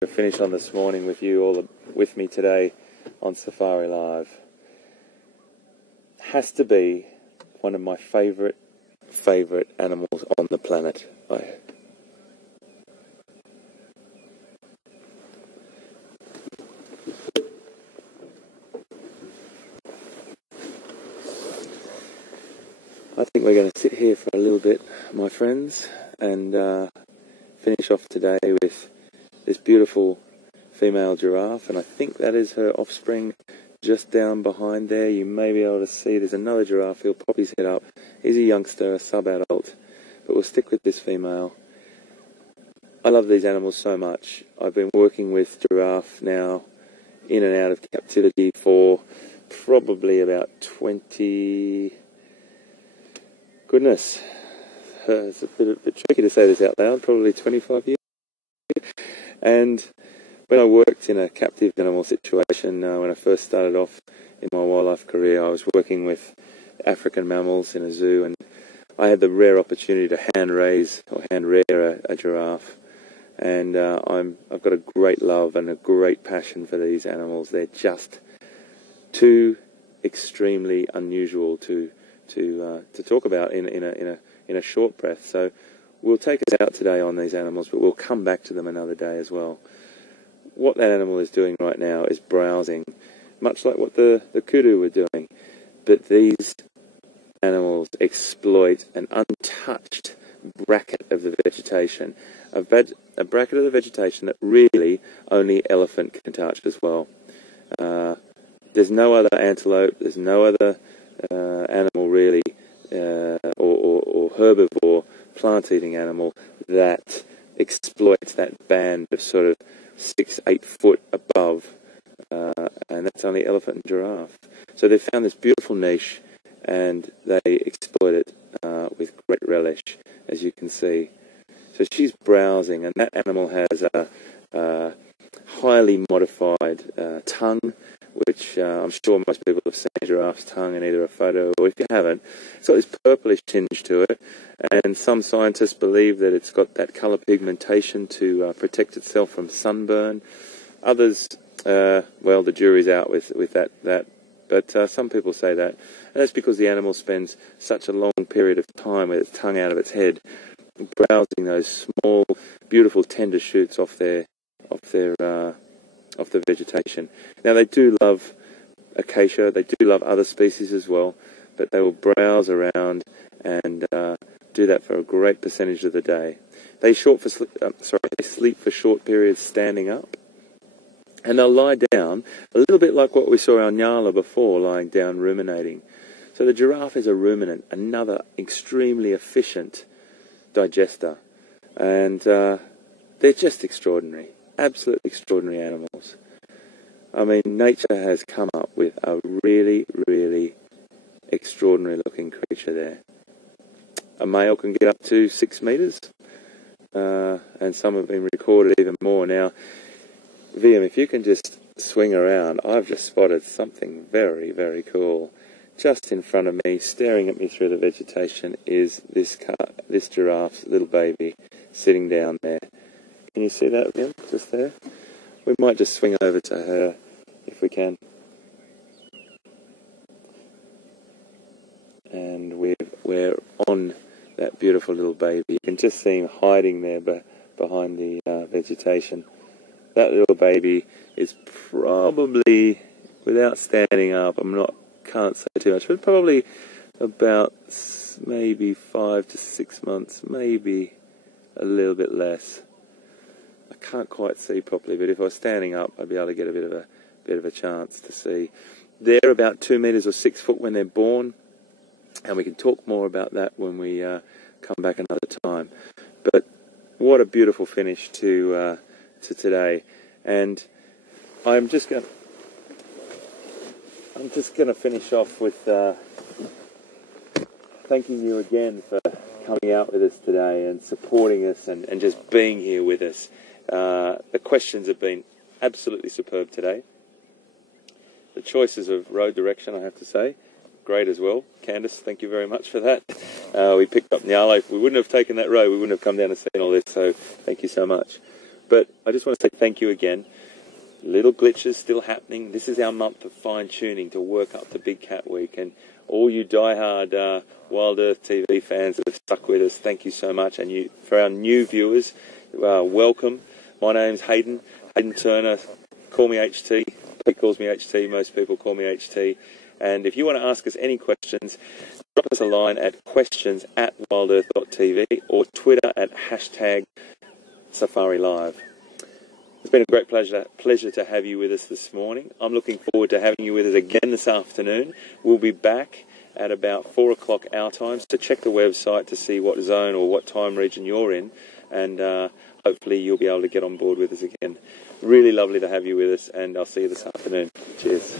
to finish on this morning with you all with me today on Safari Live. Has to be one of my favourite animals on the planet. I think we're going to sit here for a little bit, my friends, and finish off today with this beautiful female giraffe, and I think that is her offspring just down behind there. You may be able to see there's another giraffe. He'll pop his head up. He's a youngster, a sub-adult, but we'll stick with this female. I love these animals so much. I've been working with giraffe now in and out of captivity for probably about 20... Goodness, it's a bit tricky to say this out loud, probably 25 years. And when I worked in a captive animal situation, when I first started off in my wildlife career, I was working with African mammals in a zoo, and I had the rare opportunity to hand rear a giraffe. And I've got a great love and a great passion for these animals. They're just too extremely unusual to talk about in a short breath. So we'll take us out today on these animals, but we'll come back to them another day as well. What that animal is doing right now is browsing, much like what the kudu were doing. But these animals exploit an untouched bracket of the vegetation, a bracket of the vegetation that really only elephant can touch as well. There's no other antelope, there's no other animal really, or herbivore, plant-eating animal that exploits that band of sort of 6-8 foot above, and that's only elephant and giraffe. So they found this beautiful niche, and they exploit it with great relish, as you can see. So she's browsing, and that animal has a highly modified tongue, which I'm sure most people have seen a giraffe's tongue in either a photo, or if you haven't, it's got this purplish tinge to it, and some scientists believe that it's got that colour pigmentation to protect itself from sunburn. Others, well, the jury's out with that, but some people say that, and that's because the animal spends such a long period of time with its tongue out of its head, browsing those small, beautiful, tender shoots off the vegetation. Now, they do love acacia, they do love other species as well, but they will browse around and do that for a great percentage of the day. They sleep for short periods standing up, and they'll lie down, a little bit like what we saw our nyala before, lying down ruminating. So the giraffe is a ruminant, another extremely efficient digester, and they're just extraordinary. Absolutely extraordinary animals. I mean, nature has come up with a really, really extraordinary looking creature there. A male can get up to 6 metres, and some have been recorded even more. Now, VM, if you can just swing around, I've just spotted something very, very cool. Just in front of me, staring at me through the vegetation, is this giraffe's little baby sitting down there. Can you see that, Vim, just there? We might just swing over to her, if we can. And we're on that beautiful little baby. You can just see him hiding there behind the vegetation. That little baby is probably, without standing up, can't say too much, but probably about maybe 5 to 6 months, maybe a little bit less. I can't quite see properly, but if I was standing up, I'd be able to get a bit of a chance to see. They're about 2 metres or 6 foot when they're born, and we can talk more about that when we come back another time. But what a beautiful finish to today, and I'm just going to finish off with thanking you again for coming out with us today and supporting us and just being here with us. The questions have been absolutely superb today. The choices of road direction, I have to say, great as well. Candice, thank you very much for that. We picked up Nyala. If we wouldn't have taken that road, we wouldn't have come down and seen all this, so thank you so much. But I just want to say thank you again. Little glitches still happening. This is our month of fine-tuning to work up to Big Cat Week. And all you diehard Wild Earth TV fans that have stuck with us, thank you so much. And for our new viewers, welcome. My name's Hayden Turner. Call me HT. He calls me HT. Most people call me HT. And if you want to ask us any questions, drop us a line at questions@wildearth.tv or Twitter at #SafariLive. It's been a great pleasure to have you with us this morning. I'm looking forward to having you with us again this afternoon. We'll be back at about 4 o'clock our time, so check the website to see what zone or what time region you're in, and hopefully you'll be able to get on board with us again. Really lovely to have you with us, and I'll see you this afternoon. Cheers.